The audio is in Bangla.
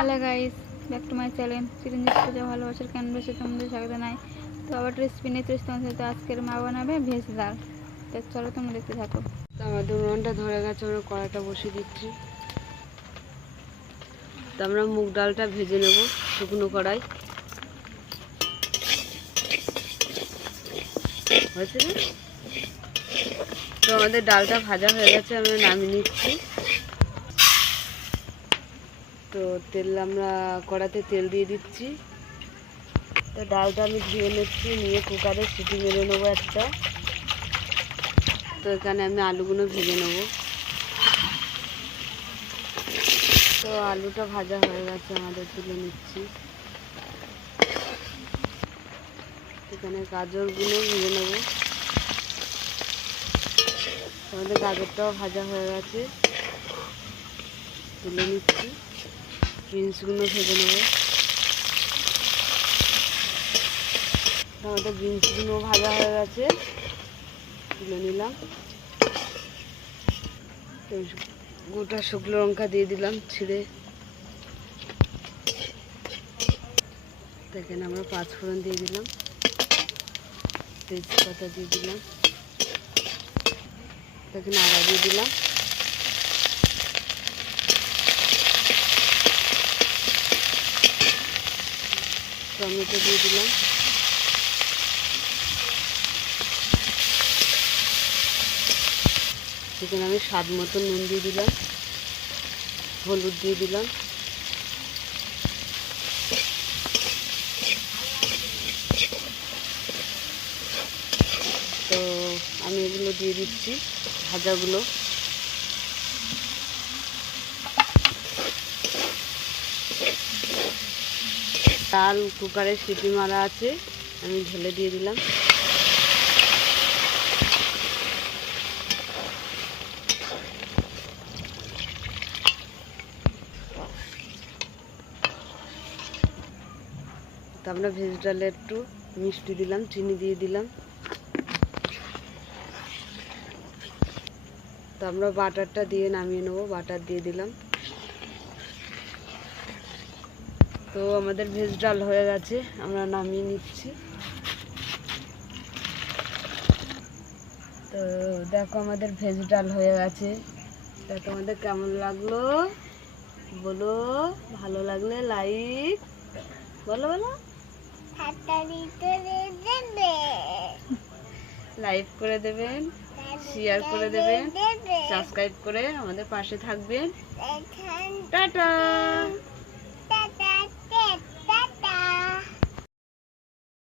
Hello guys, back to my channel. Chiranjit পূজা ভালোবাসার ক্যানভাসে তোমাদের স্বাগত নাই তো আবার রেসিপি নিয়ে চলে তোমাদের সাথে। আজকের মা বানাবে ভেজ ডাল। তো চলো তোমরা দেখতে থাকো। তো দু ঘণ্টা ধরে গেছে আমরা কড়াটা বসিয়ে দিচ্ছি। তো আমরা মুগ ডালটা ভেজে নেব শুকনো কড়াই। হয়েছে তো আমাদের ডালটা ভাজা হয়ে গেছে আমরা নামিয়ে নিচ্ছি। তো তেল আমরা কড়াতে তেল দিয়ে দিচ্ছি। তো ডালটা আমি ধুয়ে নিচ্ছি, নিয়ে কুকারে সিটি মেরে নেব একটা। তো এখানে আমি আলুগুলো ভেজে নেব। তো আলুটা ভাজা হয়ে গেছে, আমাদের তুলে নিচ্ছি। এখানে গাজরগুলো ভেজে নেব। আমাদের গাজরটাও ভাজা হয়ে গেছে। তুলে নিচ্ছি। বিনসগুলো ভেজে নেব। আমাদের বিনসগুলো ভাজা হয়ে গেছে। তুলে নিলাম। গোটা শুকনো লঙ্কা দিয়ে দিলাম ছিঁড়ে। তো এখানে আমরা পাঁচ ফোড়ন দিয়ে দিলাম। তেজপাতা দিয়ে দিলাম। তো এখানে আদা দিয়ে দিলাম। টমেটো দিয়ে দিলাম। সেখানে আমি স্বাদ মতো নুন দিয়ে দিলাম, হলুদ দিয়ে দিলাম। তো আমি এগুলো দিয়ে দিচ্ছি, ভাজাগুলো। ডাল কুকারে সিটি মারা আছে, আমি ঢেলে দিয়ে দিলাম। আমরা ভেজ ডালে একটু মিষ্টি দিলাম, চিনি দিয়ে দিলাম। তো আমরা বাটারটা দিয়ে নামিয়ে নেব, বাটার দিয়ে দিলাম। তো আমাদের ভেজ ডাল হয়ে গেছে আমরা নামিয়ে নিচ্ছি। তো দেখো আমাদের ভেজ ডাল হয়ে গেছে। তা তোমাদের কেমন লাগল? বলো ভালো লাগলে লাইক বলো বলো। লাইক করে দেবেন শেয়ার করে দেবেন সাবস্ক্রাইব করে আমাদের পাশে থাকবেন। টাটা!